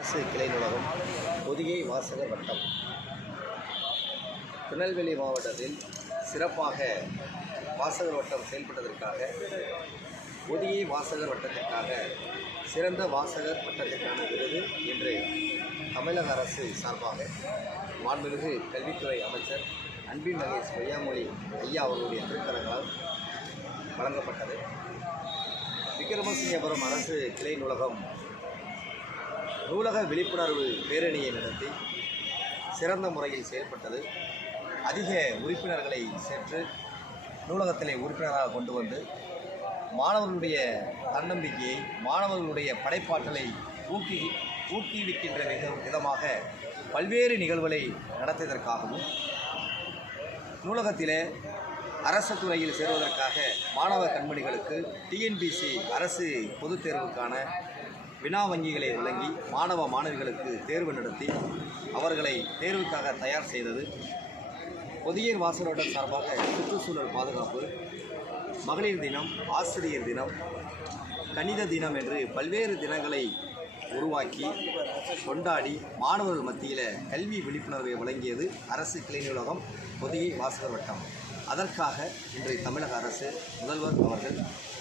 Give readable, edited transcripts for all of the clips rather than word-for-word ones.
அரசு கிளை நூலகம் பொதிகை வாசகர் வட்டம் திருநெல்வேலி மாவட்டத்தில் சிறப்பாக வாசகர் வட்டம் செயல்பட்டதற்காக பொதிகை வாசகர் வட்டத்திற்காக சிறந்த வாசகர் வட்டத்திற்கான விருது இன்று தமிழக அரசு சார்பாக மாண்புமிகு கல்வித்துறை அமைச்சர் அன்பில் மகேஷ் பொய்யாமொழி ஐயா அவர்களுடைய திருக்கரங்களால் வழங்கப்பட்டது. விக்கிரமசிங்கபுரம் அரசு கிளை நூலகம் நூலக விழிப்புணர்வு பேரணியை நடத்தி சிறந்த முறையில் செயல்பட்டது. அதிக உறுப்பினர்களை சேர்த்து நூலகத்திலே உறுப்பினராக கொண்டு வந்து மாணவர்களுடைய தன்னம்பிக்கையை, மாணவர்களுடைய படைப்பாற்றலை ஊக்குவிக்கின்ற விதமாக பல்வேறு நிகழ்வுகளை நடத்தியதற்காகவும், நூலகத்திலே அரசு துறையில் சேருவதற்காக மாணவ கண்மணிகளுக்கு டிஎன்பிசி அரசு பொதுத் தேர்வுக்கான வினா வங்கிகளை வழங்கி மாணவ மாணவிகளுக்கு தேர்வு நடத்தி அவர்களை தேர்வுக்காக தயார் செய்தது. பொதிகை வாசகர் வட்டம் சார்பாக சுற்றுச்சூழல் பாதுகாப்பு, மகளிர் தினம், ஆசிரியர் தினம், கணித தினம் என்று பல்வேறு தினங்களை உருவாக்கி கொண்டாடி மாணவர்கள் மத்தியில் கல்வி விழிப்புணர்வை வழங்கியது அரசு கிளை நூலகம் பொதிகை வாசகர் வட்டம். அதற்காக இன்றைய தமிழக அரசு முதல்வர் அவர்கள்,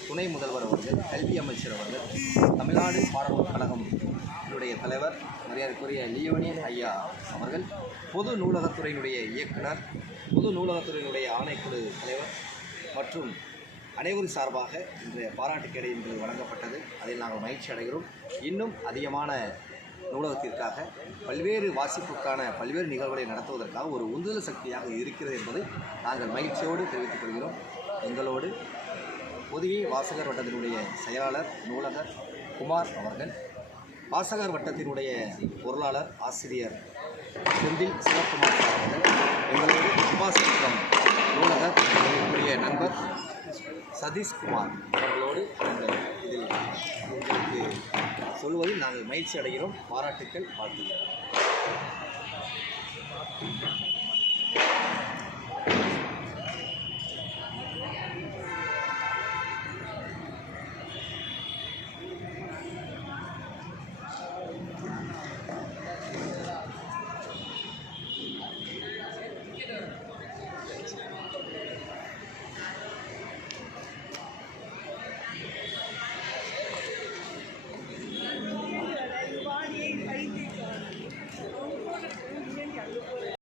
துணை முதல்வர் அவர்கள், கல்வி அமைச்சர் அவர்கள், தமிழ்நாடு பாடநூல் கழகம் தலைவர் மரியாதைக்குரிய லியோனியன் ஐயா அவர்கள், பொது நூலகத்துறையினுடைய இயக்குனர், பொது நூலகத்துறையினுடைய ஆணைக்குழு தலைவர் மற்றும் அனைவரும் சார்பாக இன்றைய பாராட்டுக்கேடை இன்று வழங்கப்பட்டது. அதில் நாங்கள் மகிழ்ச்சி அடைகிறோம். இன்னும் அதிகமான நூலகத்திற்காக பல்வேறு வாசிப்புக்கான பல்வேறு நிகழ்வுகளை நடத்துவதற்காக ஒரு உந்துதல் சக்தியாக இருக்கிறது என்பதை நாங்கள் மகிழ்ச்சியோடு தெரிவித்துக் கொள்கிறோம். எங்களோடு பொதிகை வாசகர் வட்டத்தினுடைய செயலாளர் நூலகர் குமார் அவர்கள், வாசகர் வட்டத்தினுடைய பொருளாளர் ஆசிரியர் செந்தில் சிவகுமார் அவர்கள், எங்களோடு உபாசனம் நூலகர் எங்களுடைய நண்பர் சதீஷ்குமார் அவர்களோடு நாங்கள் இதில் உங்களுக்கு சொல்வதில் நாங்கள் மகிழ்ச்சி அடைகிறோம். பாராட்டுக்கள், வாழ்த்துக்கள்.